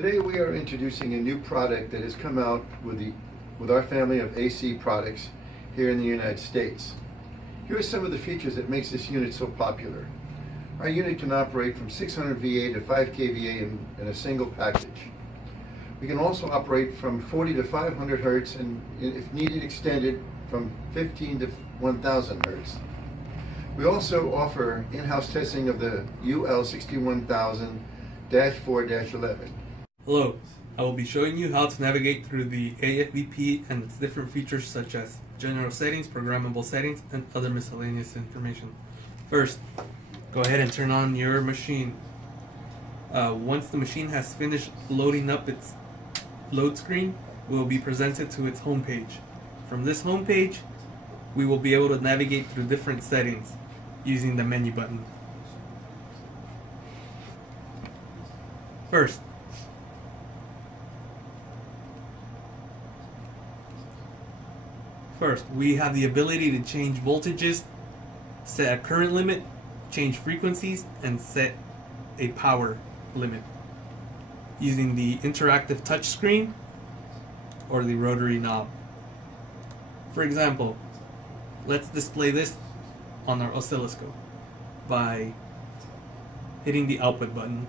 Today we are introducing a new product that has come out with our family of AC products here in the United States. Here are some of the features that makes this unit so popular. Our unit can operate from 600 VA to 5 kVA in a single package. We can also operate from 40 to 500 Hertz and, if needed, extended from 15 to 1000 Hertz. We also offer in-house testing of the UL61000-4-11. Hello, I will be showing you how to navigate through the AFV-P and its different features such as general settings, programmable settings, and other miscellaneous information. First, go ahead and turn on your machine. Once the machine has finished loading up its load screen, we will be presented to its home page. From this home page, we will be able to navigate through different settings using the menu button. First, we have the ability to change voltages, set a current limit, change frequencies, and set a power limit using the interactive touch screen or the rotary knob. For example, let's display this on our oscilloscope by hitting the output button.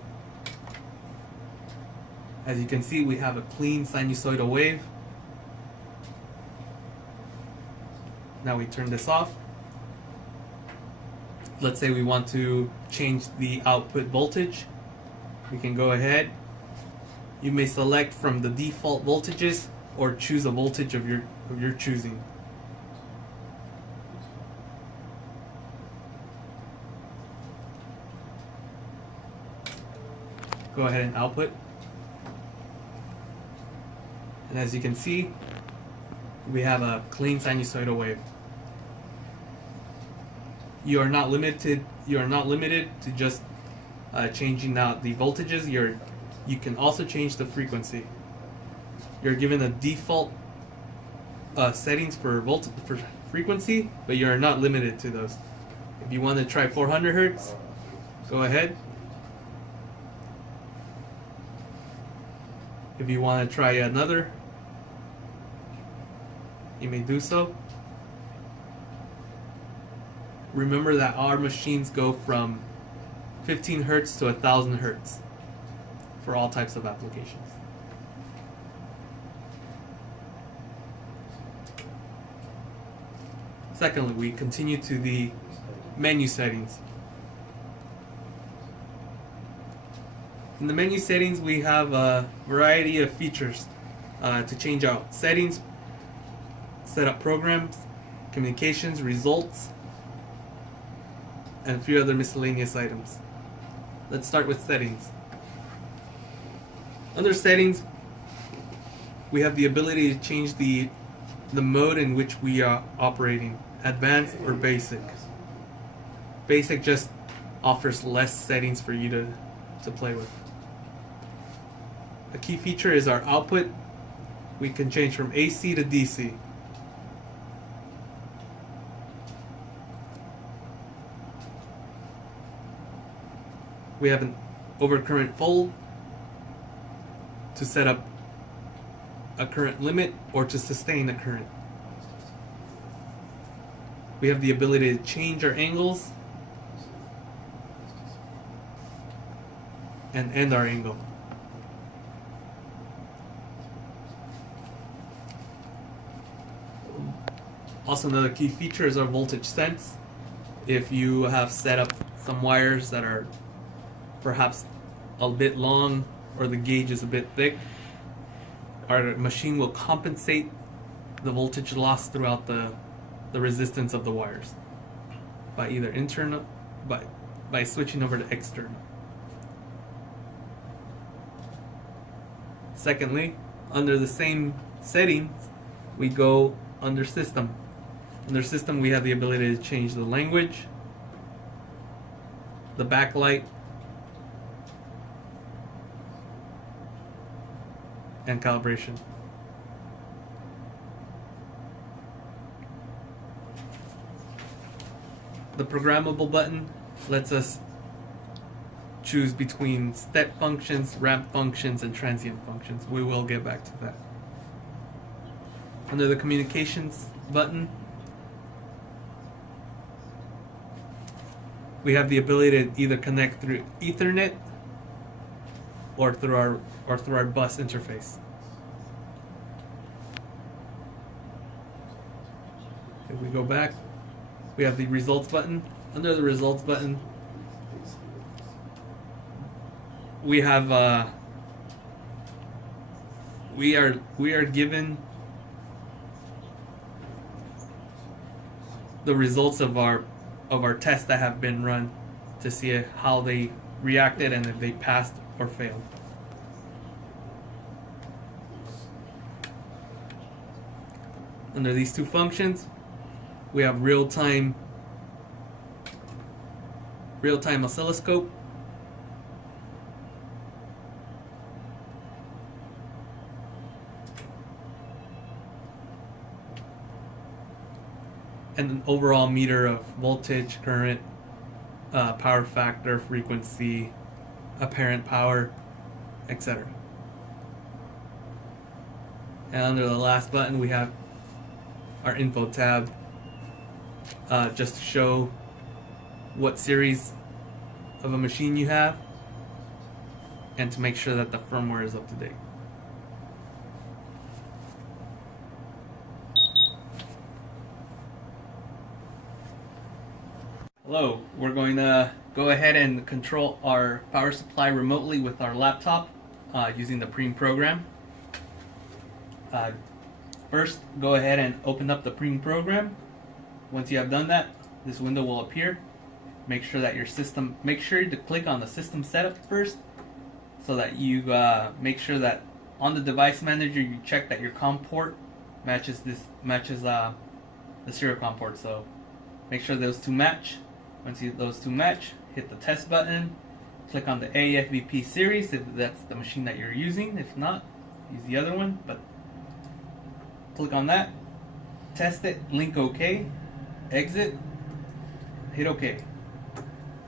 As you can see, we have a clean sinusoidal wave. Now we turn this off. Let's say we want to change the output voltage. We can go ahead. You may select from the default voltages or choose a voltage of your choosing. Go ahead and output. And as you can see, we have a clean sinusoidal wave. You are not limited to just changing out the voltages. You can also change the frequency. You're given the default settings for frequency, but you are not limited to those. If you want to try 400 Hertz, go ahead. If you want to try another, you may do so. Remember that our machines go from 15 Hertz to 1000 Hertz for all types of applications. Secondly, we continue to the menu settings. In the menu settings, we have a variety of features to change out settings, set up programs, communications, results, and a few other miscellaneous items. Let's start with settings. Under settings, we have the ability to change the mode in which we are operating, advanced or basic. Basic just offers less settings for you to play with. A key feature is our output. We can change from AC to DC. We have an overcurrent fold to set up a current limit or to sustain a current. We have the ability to change our angles and end our angle. Also, another key feature is our voltage sense. If you have set up some wires that are perhaps a bit long or the gauge is a bit thick, our machine will compensate the voltage loss throughout the resistance of the wires by either internal by switching over to external. Secondly, under the same settings, we go under system. Under system, we have the ability to change the language, the backlight, and calibration. The programmable button lets us choose between step functions, ramp functions, and transient functions. We will get back to that. Under the communications button, we have the ability to either connect through Ethernet or through our bus interface. If we go back, we have the results button. Under the results button, we have we are given the results of our tests that have been run to see how they reacted and if they passed or failed. Under these two functions, we have real-time oscilloscope, and an overall meter of voltage, current, power factor, frequency, apparent power, etc. And under the last button, we have our info tab, just to show what series of a machine you have and to make sure that the firmware is up to date. Hello, we're going to go ahead and control our power supply remotely with our laptop using the Preem program. First, go ahead and open up the Preem program. Once you have done that, this window will appear. Make sure to click on the system setup first, so that you make sure that on the device manager you check that your COM port matches the serial COM port. So make sure those two match. Once those two match, hit the test button. Click on the AFV-P series if that's the machine that you're using. If not, use the other one. But click on that, test it, link OK, exit, hit OK.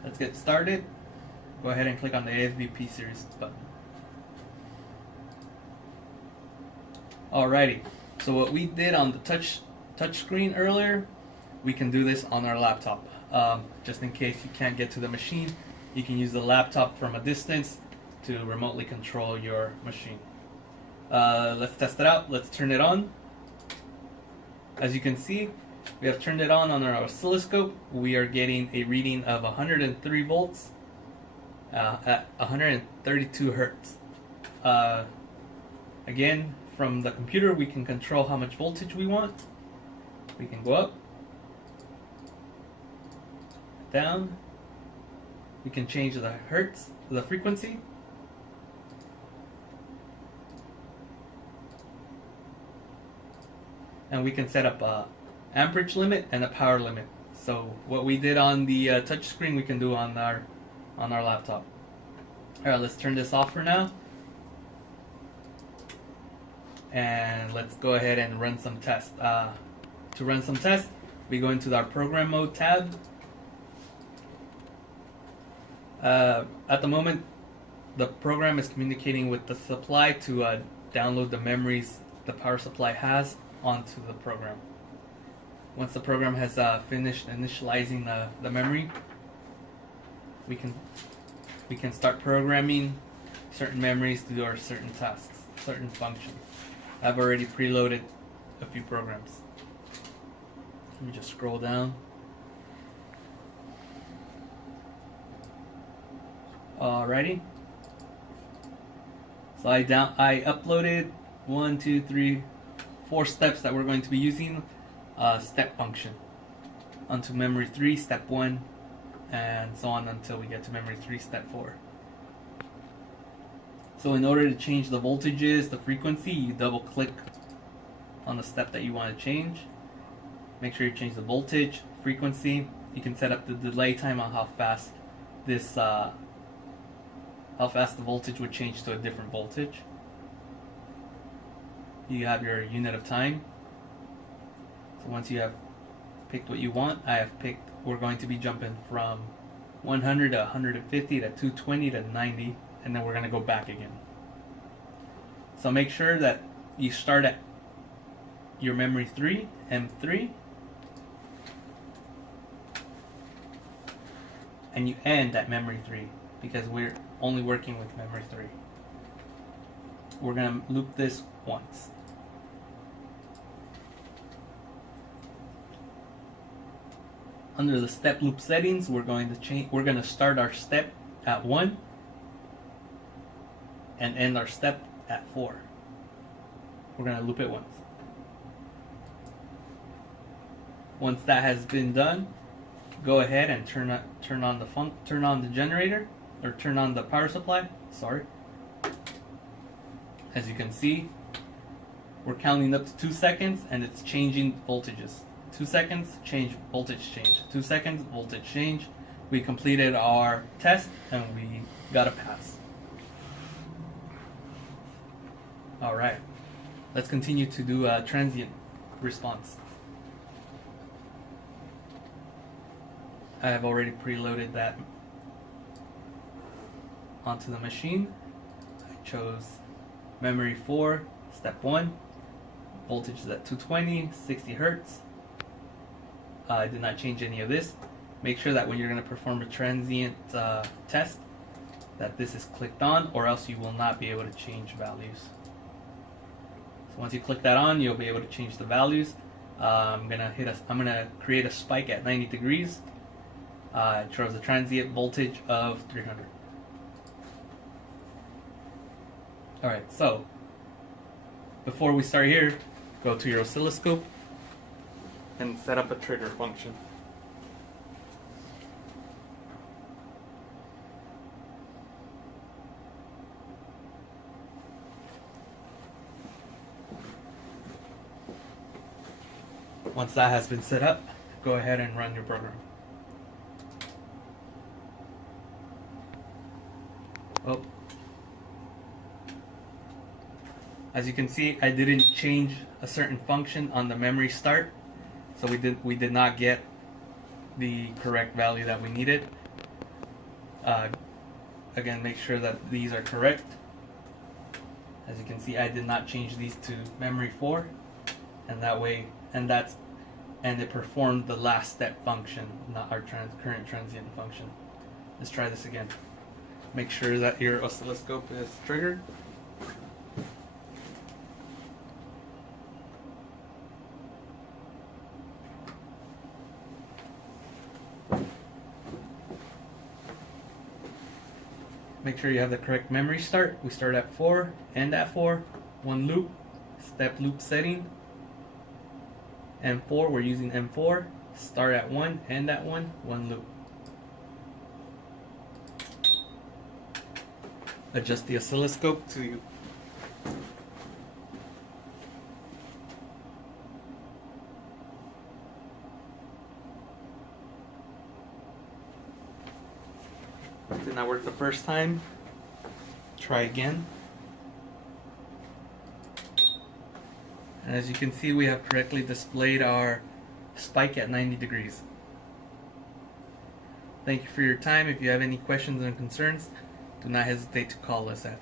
Let's get started. Go ahead and click on the AFV-P series button. Alrighty, so what we did on the touch screen earlier, we can do this on our laptop. Just in case you can't get to the machine, you can use the laptop from a distance to remotely control your machine. Let's test it out. Let's turn it on. As you can see, we have turned it on our oscilloscope. We are getting a reading of 103 volts at 132 hertz. Again, from the computer, we can control how much voltage we want. We can go up, down. We can change the hertz, the frequency. And we can set up a amperage limit and a power limit. So what we did on the touch screen, we can do on our laptop. Alright, let's turn this off for now. And let's go ahead and run some tests. To run some tests, we go into our program mode tab. At the moment, the program is communicating with the supply to download the memories the power supply has onto the program. Once the program has finished initializing the memory, we can start programming certain memories to do our certain tasks, certain functions. I've already preloaded a few programs. Let me just scroll down. Alrighty. So I uploaded 4 steps that we're going to be using step function onto memory 3 step 1 and so on until we get to memory 3 step 4. So in order to change the voltages, the frequency, you double click on the step that you want to change. Make sure you change the voltage, frequency. You can set up the delay time on how fast the voltage would change to a different voltage. You have your unit of time. So once you have picked what you want, we're going to be jumping from 100 to 150 to 220 to 90, and then we're going to go back again. So make sure that you start at your memory 3, M3, and you end at memory 3 because we're only working with memory 3. We're going to loop this once. Under the step loop settings, we're going to start our step at 1 and end our step at 4. We're going to loop it once. Once that has been done, go ahead and turn on the generator, or turn on the power supply. Sorry. As you can see, we're counting up to 2 seconds and it's changing voltages. 2 seconds, change, voltage change. 2 seconds, voltage change. We completed our test and we got a pass. Alright, let's continue to do a transient response. I have already preloaded that onto the machine. I chose memory 4, step 1. Voltage is at 220, 60 hertz. I did not change any of this. Make sure that when you're going to perform a transient test, that this is clicked on, or else you will not be able to change values. So once you click that on, you'll be able to change the values. I'm gonna create a spike at 90 degrees. It shows a transient voltage of 300. All right. So before we start here, go to your oscilloscope and set up a trigger function. Once that has been set up, go ahead and run your program. Oh. As you can see, I didn't change a certain function on the memory start. So we did not get the correct value that we needed. Again, make sure that these are correct. As you can see, I did not change these to memory 4, and that way, and it performed the last step function, not our current transient function. Let's try this again. Make sure that your oscilloscope is triggered. Make sure you have the correct memory start. We start at 4, end at 4, 1 loop, step loop setting. M4, we're using M4. Start at 1, end at 1, 1 loop. Adjust the oscilloscope to did not work the first time. Try again. And as you can see, we have correctly displayed our spike at 90 degrees. Thank you for your time. If you have any questions or concerns, do not hesitate to call us at